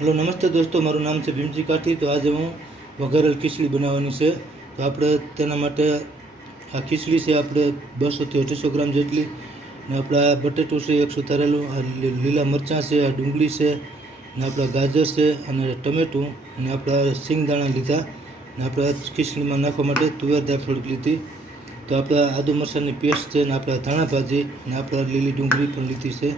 Hello, નમસ્તે દોસ્તો, મારું નામ છે ભીમજી કાઠી. તો આજે હું વઘારેલ ખીચડી બનાવવાની છે. તો આપણે તેના માટે આ ખીચડી છે, આપણે બસોથી અઢીસો ગ્રામ જેટલી. ને આપણા બટેટું છે એક સુધારેલું આ લીલા મરચાં છે, આ ડુંગળી છે, ને આપણા ગાજર છે, અને ટમેટું, ને આપણા સિંગદાણા લીધા. ને આપણે ખીચડીમાં નાખવા માટે તુવેર દાળ થોડીક લીધી. તો આપણા આદુ મરચાંની પેસ્ટ છે, ને આપણા ધાણા ભાજી, ને આપણા લીલી ડુંગળી પણ લીધી છે.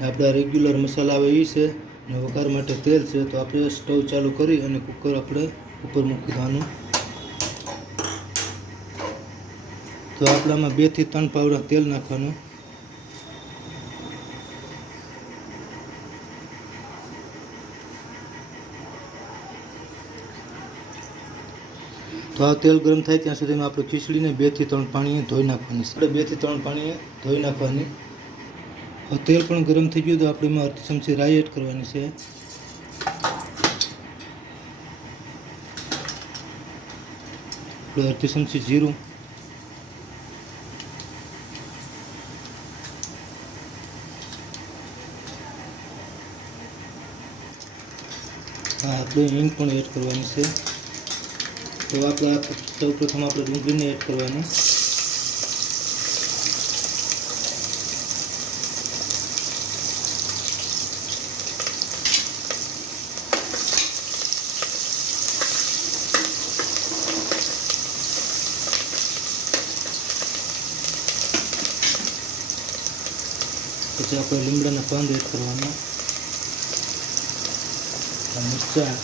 ને આપણા રેગ્યુલર મસાલા આવે એ છે. વઘાર માટે તેલ છે તો આપણે સ્ટવ ચાલુ કરી અને કુકર આપણે ઉપર મૂકી દેવાનું. તો આપણામાં બેથી ત્રણ પાવડા તેલ નાખવાનું. તો આ તેલ ગરમ થાય ત્યાં સુધીમાં આપણે ખીચડીને બેથી ત્રણ પાણીએ ધોઈ નાખવાની છે. આપણે બેથી ત્રણ પાણીએ ધોઈ નાખવાની. તેલ પણ ગરમ થઈ ગયું તો આપણે એમાં અડધી ચમચી રાઈ એડ કરવાની છે. આપણે અડધી ચમચી જીરું. હા આપણે હિંગ પણ એડ કરવાની છે. તો આપણે સૌ પ્રથમ આપણે ડુંગળીને એડ કરવાની. પછી આપણે લીમડાના પાન એડ કરવાના. મરચાં.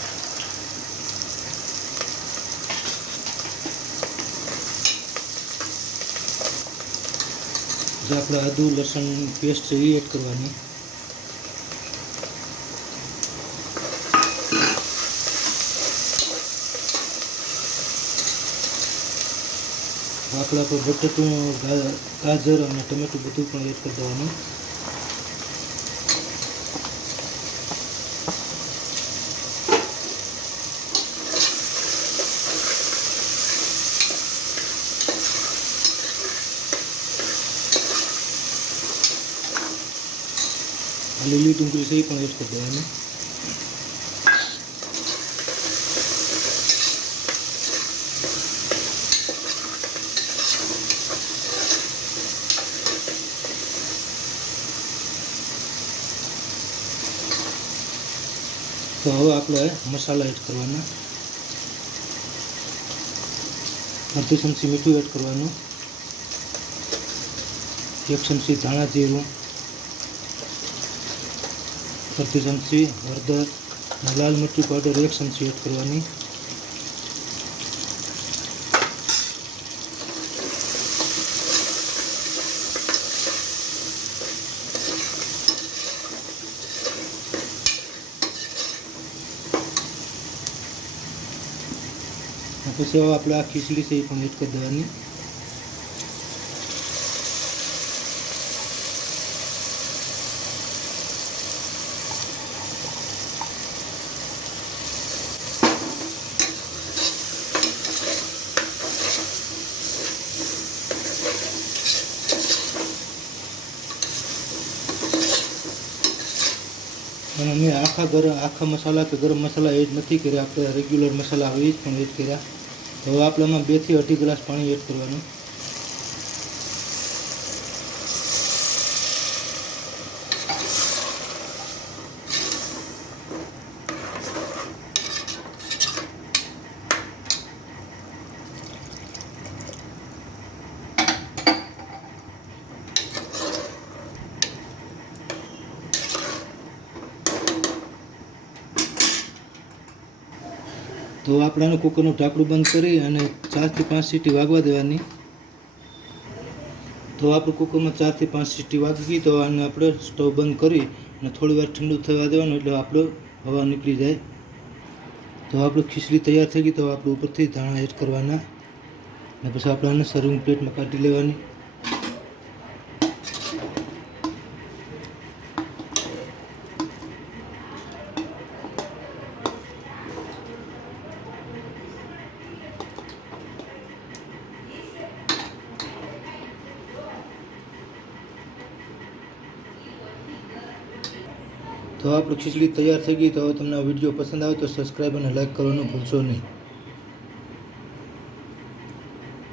જે આપણે આદુ, લસણ, પેસ્ટ છે એ એડ કરવાની. આપણે આપણે બટેટું ગાજર અને ટમેટું બધું પણ એડ કરી દેવાનું. લીલી ડુંગળી છે, એ પણ એડ કરી દેવાની. તો હવે આપણે મસાલા એડ કરવાના. અડધી ચમચી મીઠું એડ કરવાનું. એક ચમચી ધાણા જીરું. ચમચી હળદર અને લાલ મરચું પાવડર એક ચમચી એડ કરવાની. પછી આપણે આ ખીચડી છે એ પણ એડ કરી દેવાની. અને મેં આખા ગરમ આખા મસાલા કે ગરમ મસાલા એડ નથી કર્યા. આપણે રેગ્યુલર મસાલા હોય જ પણ એડ કર્યા. હવે આપણે આમાં બેથી અઢી ગ્લાસ પાણી એડ કરવાનું. તો આપણે આનું કુકરનું ઢાંકણું બંધ કરી અને ચારથી પાંચ સીટી વાગવા દેવાની. તો આપણું કુકરમાં ચારથી પાંચ સીટી વાગી તો આને આપણે સ્ટવ બંધ કરી અને થોડી વાર ઠંડુ થવા દેવાનું એટલે આપણો હવા નીકળી જાય. તો આપણું ખીચડી તૈયાર થઈ ગઈ તો આપણે ઉપરથી ધાણા એડ કરવાના. અને પછી આપણે આને સર્વિંગ પ્લેટમાં કાઢી લેવાની. તો આ ખીચડી તૈયાર થઈ ગઈ તો તમને વીડિયો પસંદ આવે તો સબસ્ક્રાઈબ અને લાઈક કરવાનું ભૂલશો નહીં.